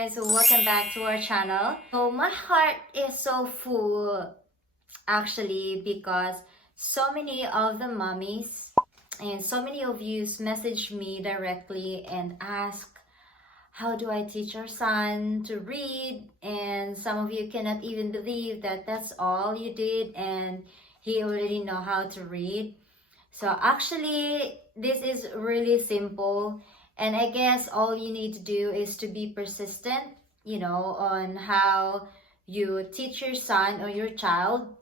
guys, welcome back to our channel. So my heart is so full actually because so many of the mommies and so many of you message me directly and ask how do I teach our son to read, and some of you cannot even believe that that's all you did and he already know how to read. So actually this is really simple. And I guess all you need to do is to be persistent, on how you teach your son or your child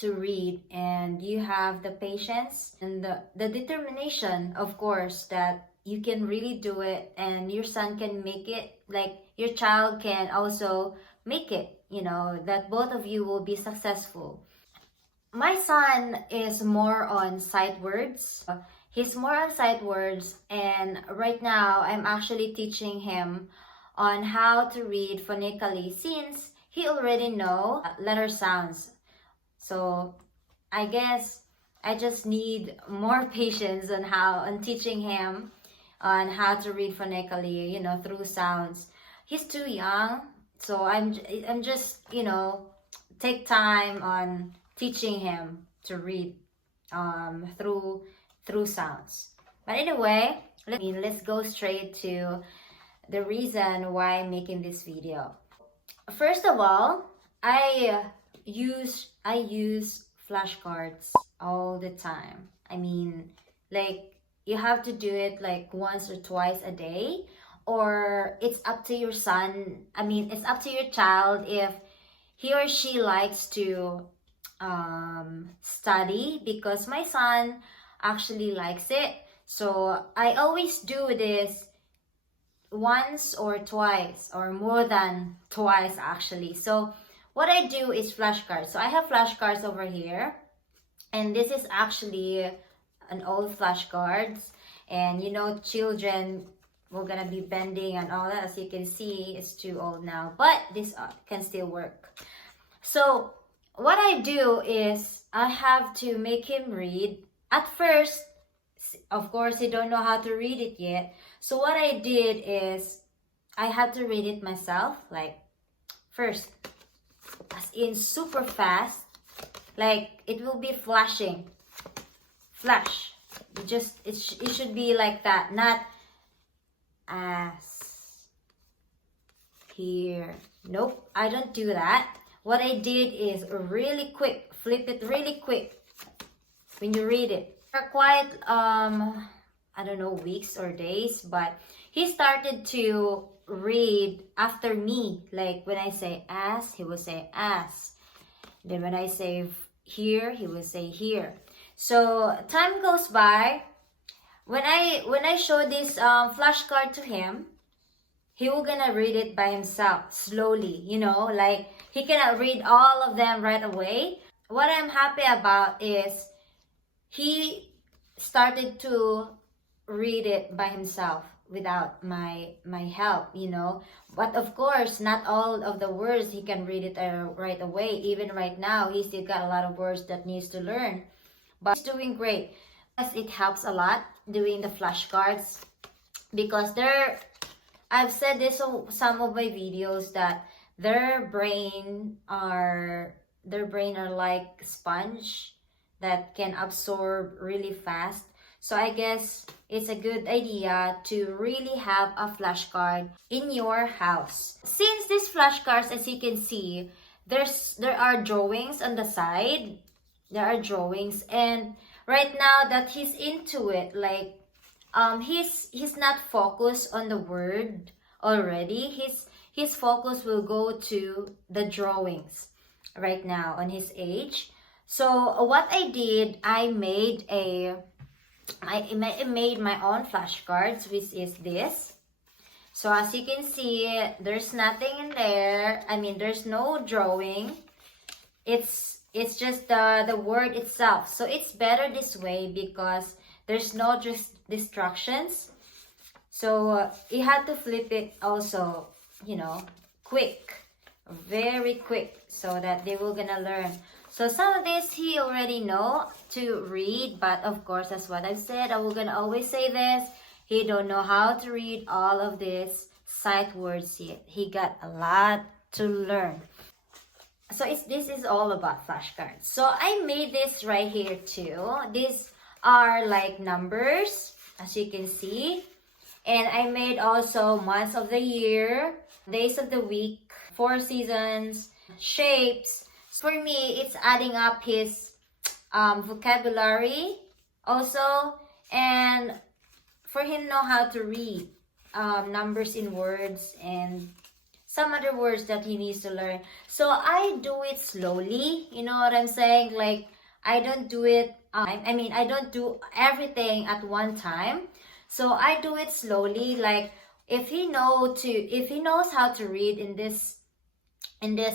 to read. And you have the patience and the determination, of course, that you can really do it and your son can make it, like your child can also make it, that both of you will be successful. My son is more on sight words. He's more on sight words, and right now I'm actually teaching him on how to read phonetically since he already know letter sounds. So I guess I just need more patience on teaching him on how to read phonetically, through sounds. He's too young, so I'm just, take time on teaching him to read through sounds. But anyway, let's go straight to the reason why I'm making this video. First of all, I use flashcards all the time. I mean, like you have to do it like once or twice a day, or it's up to your son. I mean, it's up to your child if he or she likes to study, because my son actually likes it. So I always do this once or twice, or more than twice actually. So what I do is flashcards. So I have flashcards over here, and this is actually an old flashcards, and children were gonna be bending and all that. As you can see, it's too old now, but this can still work. So what I do is I have to make him read. At first, of course, he don't know how to read it yet. So what I did is I had to read it myself, like first, as in super fast, like it will be flashing, flash. It should be like that, not as here. Nope, I don't do that. What I did is really quick, flip it really quick when you read it. For quite, I don't know, weeks or days, but he started to read after me. Like when I say as, he will say as. Then when I say here, he will say here. So time goes by. When I show this flashcard to him, he will gonna read it by himself slowly, like he cannot read all of them right away. What I'm happy about is he started to read it by himself without my help, But of course, not all of the words he can read it right away. Even right now, he still got a lot of words that needs to learn. But he's doing great. It helps a lot doing the flashcards because I've said this on some of my videos that their brain are like sponge that can absorb really fast. So I guess it's a good idea to really have a flashcard in your house. Since these flashcards, as you can see, there are drawings on the side. There are drawings, and right now that he's into it, like he's not focused on the word already. His focus will go to the drawings right now on his age. So what I did, I made my own flashcards, which is this. So as you can see, there's nothing in there. I mean, there's no drawing. It's just the word itself. So it's better this way because there's no distractions. So you have to flip it also, quick, very quick, so that they will gonna learn. So some of this he already know to read, but of course, that's what I said. I will gonna always say this. He don't know how to read all of these sight words yet. He got a lot to learn. So this is all about flashcards. So I made this right here too. These are like numbers, as you can see. And I made also months of the year, days of the week, 4 seasons, shapes. For me, it's adding up his vocabulary also, and for him to know how to read numbers in words and some other words that he needs to learn. So I do it slowly, you know what I'm saying? Like, I don't do it, I don't do everything at one time. So I do it slowly. Like, if he knows how to read in this,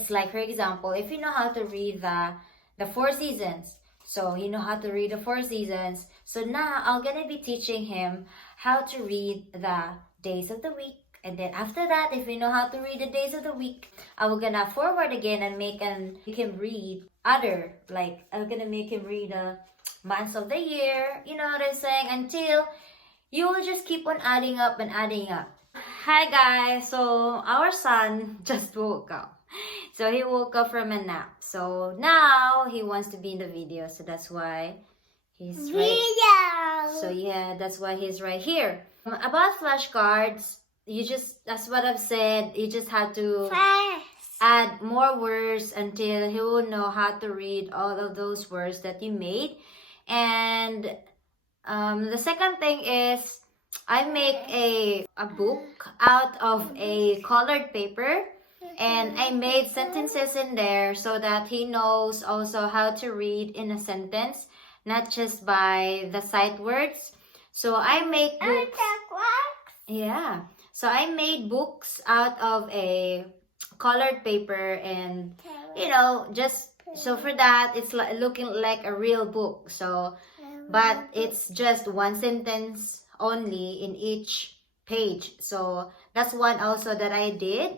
like for example, if you know how to read the 4 seasons, so you know how to read the 4 seasons. So now I'm gonna be teaching him how to read the days of the week. And then after that, if you know how to read the days of the week, I will gonna forward again and make him read other, like I'm gonna make him read the months of the year. You know what I'm saying? Until you will just keep on adding up and adding up. Hi guys, so our son just woke up. So he woke up from a nap. So now he wants to be in the video. So that's why he's right. So yeah, that's why he's right here. About flashcards, that's what I've said. You just have to add more words until he will know how to read all of those words that you made. And the second thing is, I make a book out of a colored paper, and I made sentences in there so that he knows also how to read in a sentence, not just by the sight words. So I make books. Yeah. So I made books out of a colored paper, and you know, just so for that it's like looking like a real book. So but it's just one sentence only in each page. So that's one also that I did.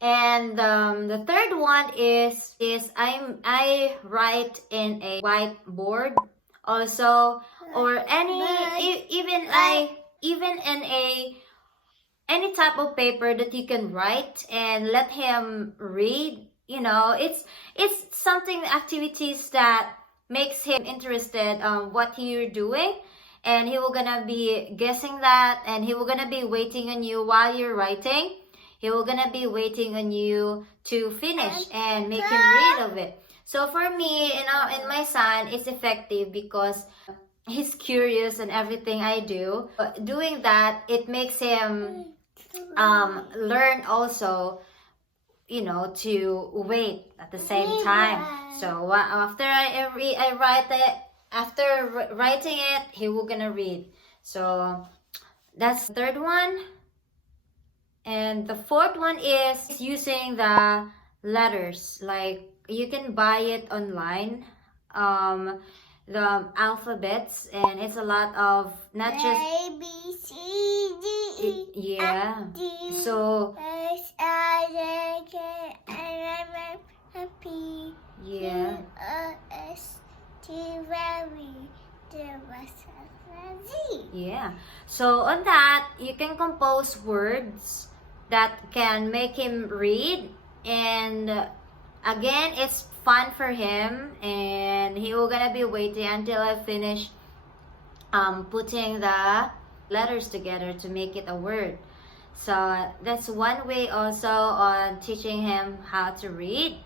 And the third one is I write in a whiteboard also, or even in any type of paper that you can write and let him read. You know, it's something, activities that makes him interested on what you're doing, and he will gonna be guessing that, and he will gonna be waiting on you while you're writing. He will gonna be waiting on you to finish and make him read of it. So for me, you know, and my son, it's effective because he's curious in everything I do. But doing that, it makes him learn also, you know, to wait at the same time. So after I write it, after writing it, he will gonna read. So that's the third one. And the fourth one is using the letters. Like, you can buy it online, the alphabets, and it's a lot of, not just A, B, C, D, E, yeah. F, G, So H, I, J, K, L, M, N, P, yeah. Q, R, S, T, V, Z. Yeah. So on that, you can compose words that can make him read, and again, it's fun for him, and he will gonna be waiting until I finish putting the letters together to make it a word. So that's one way also on teaching him how to read.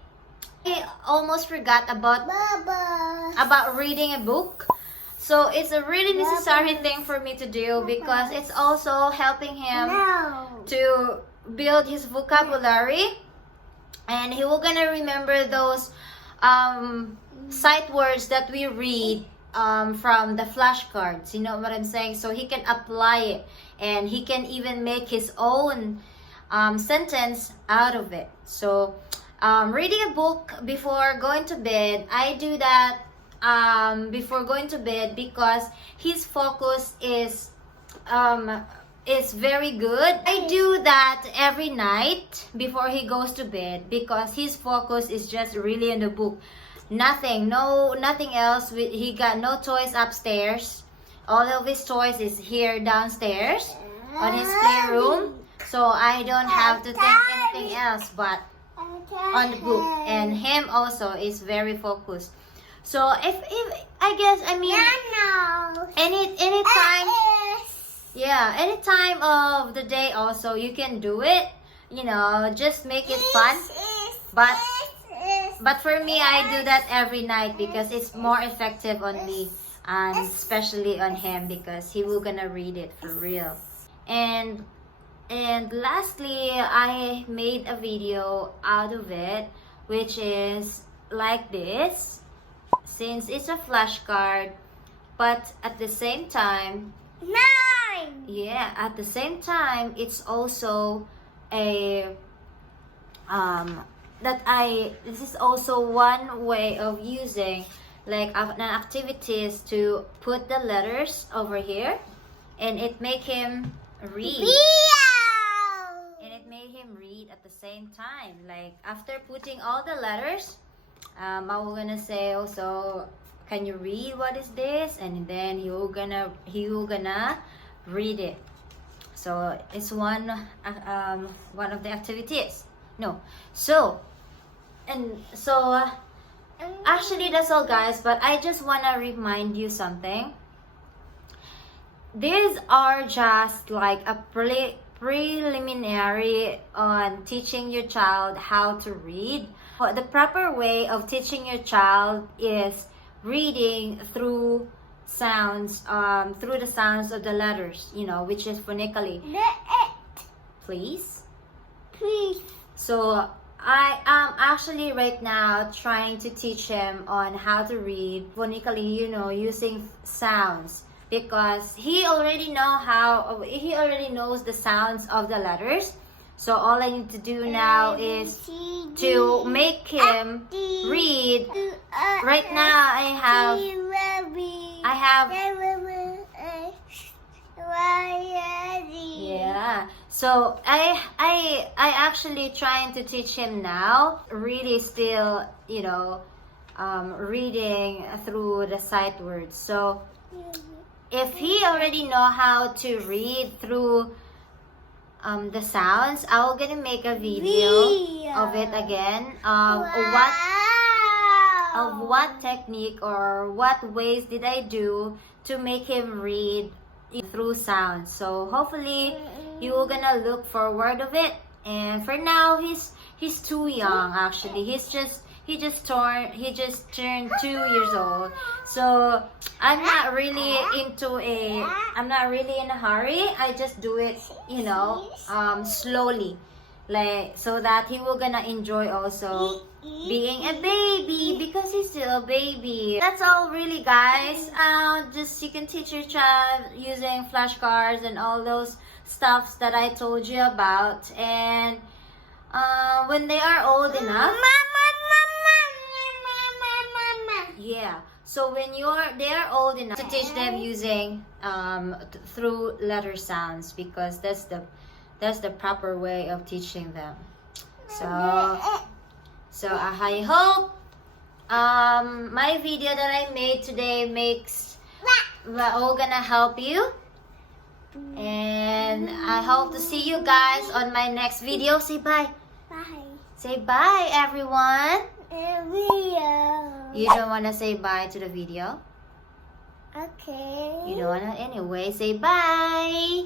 I almost forgot about reading a book. So it's a really necessary thing for me to do, because it's also helping him to build his vocabulary, and he will gonna remember those sight words that we read from the flashcards. You know what I'm saying? So he can apply it, and he can even make his own sentence out of it. So reading a book before going to bed, I do that before going to bed, because his focus is very good. I do that every night before he goes to bed, because his focus is just really in the book. Nothing else. He got no toys upstairs. All of his toys is here downstairs on his playroom. So I don't have to think anything else but on the book. And him also is very focused. So if I guess, I mean, any time, yeah, any time of the day also you can do it. You know, just make it fun. But for me, I do that every night because it's more effective on me, and especially on him because he will gonna read it for real. And lastly, I made a video out of it, which is like this. Since it's a flashcard, but at the same time, at the same time, it's also a this is also one way of using like an activities to put the letters over here, and it make him read. And it made him read at the same time. Like after putting all the letters, I was gonna say also, can you read what is this? And then he will gonna read it. So it's one of the activities. No, actually that's all, guys. But I just wanna remind you something. These are just like a preliminary on teaching your child how to read. The proper way of teaching your child is reading through sounds, through the sounds of the letters, you know, which is phonetically. Please. So I am actually right now trying to teach him on how to read phonetically, you know, using sounds, because he already knows the sounds of the letters. So all I need to do now is to make him read. Right now I have yeah. So I actually trying to teach him now, really still, you know, reading through the sight words. So if he already know how to read through the sounds, I'm gonna make a video of it again. What technique or what ways did I do to make him read through sounds. So hopefully you will gonna look forward of it. And for now, he's too young actually. He just turned 2 years old. So I'm not really in a hurry. I just do it, you know, slowly, like so that he will gonna enjoy also being a baby, because he's still a baby. That's all really, guys. Just you can teach your child using flashcards and all those stuffs that I told you about. And when they are old enough, yeah, so when they are old enough to teach them using through letter sounds, because that's the proper way of teaching them. So I hope my video that I made today we're all gonna help you, and I hope to see you guys on my next video. Say bye. Say bye, everyone. You don't want to say bye to the video? Okay. You don't want to? Anyway, say bye.